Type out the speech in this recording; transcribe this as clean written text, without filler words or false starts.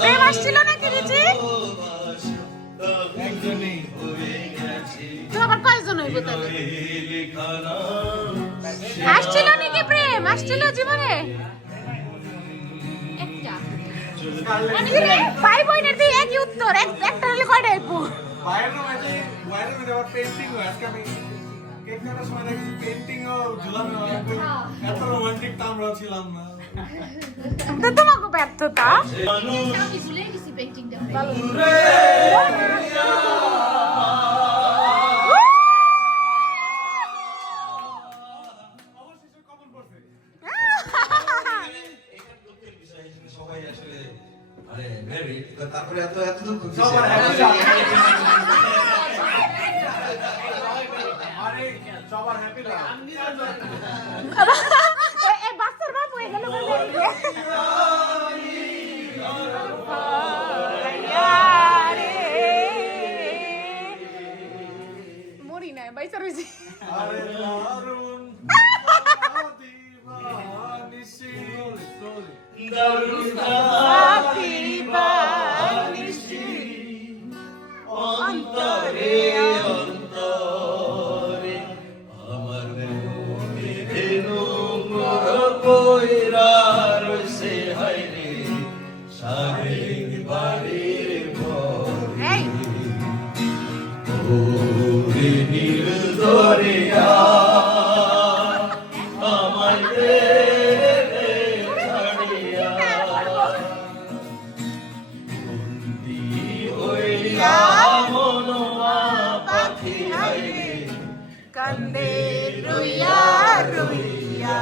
প্রেম আসছিল নাকি রিচি? তো আবার কয়জন হইব তাহলে? আসছিল নাকি প্রেম? আসছিল জীবনে? একটা। ভাই বোনের দিয়ে একই উত্তর, একটা হলে কয়টা হইব? বাইরের মধ্যে আবার পেন্টিং হয়। আজকে আমি কেক কাটার সময় দেখছি পেন্টিংও ঝুলানো হয়। এত রোমান্টিক তো আমরাও ছিলাম না। তো তোমাকে ব্যর্থতা। আমি ঝুলে গেছি পেইন্টিংটা। অবশেষে কমন পড়ছে। সবাই আসলে আরে ভেরি তারপরে এত দুঃখ সবার হ্যাপি আরে সবার হ্যাপি লাগে। এ বাচ্চার বাপ হয়ে গেল মরি নাই বাইসা রয়েছি। আরে দারুন দিবানিসি অন্তরে অন্তরে আমার মনে ভেনু কইরা রইছে হায়রে সারের বাড়ির পরে ওরে নীল দরিয়া আমায় দে ছাড়িয়া বন্দি হইয়া মনোয়া পাখি হায়রে কান্দে রুইয়া রুইয়া।